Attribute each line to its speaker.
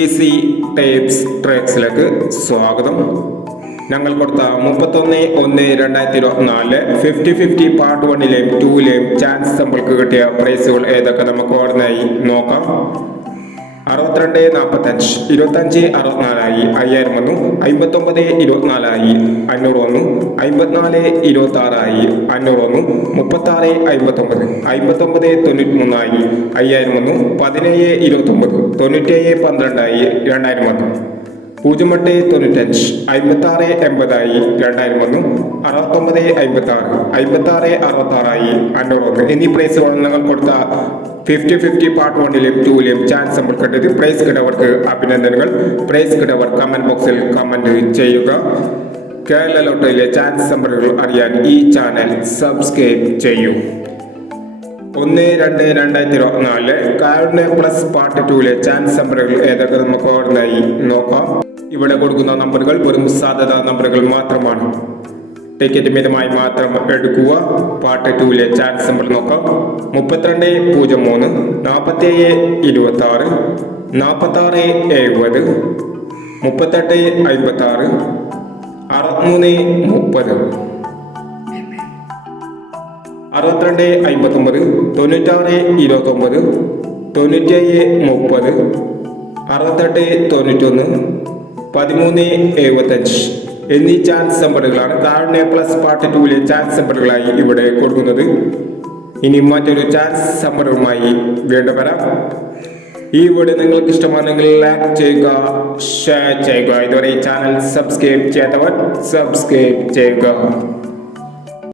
Speaker 1: Easy tapes ട്രേക്സിലേക്ക് സ്വാഗതം. ഞങ്ങൾ കൊടുത്ത മുപ്പത്തൊന്ന് ഒന്ന് രണ്ടായിരത്തി ഇരുപത്തിനാലിൽ ഫിഫ്റ്റി ഫിഫ്റ്റി പാർട്ട് വണ്ണിലെയും ടൂവിലെയും ചാൻസ് നമ്മൾക്ക് കിട്ടിയ പ്രൈസുകൾ ഏതൊക്കെ നമുക്ക് ഓർമ്മയായി നോക്കാം. അറുപത്തിരണ്ട് നാൽപ്പത്തഞ്ച് ഇരുപത്തഞ്ച് അറുപത്തിനാലായി അയ്യായിരം വന്നു അമ്പത്തൊമ്പത് ഇരുപത്തിനാലായി അഞ്ഞൂറ് വന്നു. അമ്പത്തിനാല് ഇരുപത്തി ആറായി അഞ്ഞൂറ് വന്നു മുപ്പത്താറ് അമ്പത്തൊമ്പത് അമ്പത്തൊമ്പത് തൊണ്ണൂറ്റി മൂന്നായി അയ്യായിരം ഒന്ന് പതിനേഴ് ഇരുപത്തൊമ്പത്. തൊണ്ണൂറ്റേഴ് പന്ത്രണ്ടായി രണ്ടായിരം ഒന്ന് പൂജ്യം എട്ട് തൊണ്ണൂറ്റഞ്ച് അമ്പത്തി ആറ് എൺപതായി രണ്ടായിരം ഒന്ന് അറുപത്തൊമ്പത് അമ്പത്തി ആറ് അമ്പത്തി ആറ് അറുപത്തി ആറായി അഞ്ഞൂറ് ഒന്ന് എന്നീ പ്രൈസുകൾ നിങ്ങൾ കൊടുത്ത ഫിഫ്റ്റി ഫിഫ്റ്റി പാർട്ട് വണ്ണിലെയും ടൂവിലെയും ചാൻസ് നമ്മൾ കണ്ടത്. പ്രൈസ് കിട്ടവർക്ക് അഭിനന്ദനങ്ങൾ. പ്രൈസ് കിട്ടവർ കമന്റ് ബോക്സിൽ കമന്റ് ചെയ്യുക. കേരള ലോട്ടറിയിലെ ചാൻസ് നമ്പറുകൾ അറിയാൻ ഈ ചാനൽ സബ്സ്ക്രൈബ് ചെയ്യൂ. ഒന്ന് രണ്ട് രണ്ടായിരത്തി ഇരുപത്തിനാലിൽ കാരുണ്യ പ്ലസ് പാർട്ട് ടൂവിലെ ചാൻസ് നമ്പറുകൾ ഏതൊക്കെ നമുക്ക് ഓർമ്മയായി നോക്കാം. ഇവിടെ കൊടുക്കുന്ന നമ്പറുകൾ വെറും സാധ്യതാ നമ്പറുകൾ മാത്രമാണ്. ടിക്കറ്റ് മിതമായി മാത്രം എടുക്കുക. പാർട്ട് ടൂവിലെ ചാൻസ് നമ്പർ നോക്കാം. മുപ്പത്തിരണ്ട് പൂജ്യം മൂന്ന് നാൽപ്പത്തേഴ് ഇരുപത്തി ആറ് നാൽപ്പത്തി ആറ് എഴുപത് മുപ്പത്തെട്ട് അമ്പത്തി ആറ് അറുപത്തിമൂന്ന് മുപ്പത്. അറുപത്തിരണ്ട് അമ്പത്തൊമ്പത് തൊണ്ണൂറ്റാറ് ഇരുപത്തൊമ്പത് തൊണ്ണൂറ്റേഴ് മുപ്പത് അറുപത്തെട്ട് തൊണ്ണൂറ്റൊന്ന് പതിമൂന്ന് എഴുപത്തഞ്ച് എന്നീ ചാൻസ് നമ്പറുകളാണ് താഴ്ന്ന പ്ലസ് പാർട്ട് ടൂവിലെ ചാൻസ് നമ്പറുകളായി ഇവിടെ കൊടുക്കുന്നത്. ഇനി മറ്റൊരു ചാൻസ് നമ്പറുമായി വീണ്ടും വരാം. ഈ വീഡിയോ നിങ്ങൾക്ക് ഇഷ്ടമാണെങ്കിൽ ലൈക്ക് ചെയ്യുക ഷെയർ ചെയ്യുക ഇതുവരെ ഈ ചാനൽ സബ്സ്ക്രൈബ് ചെയ്യാത്തവർ സബ്സ്ക്രൈബ് ചെയ്യുക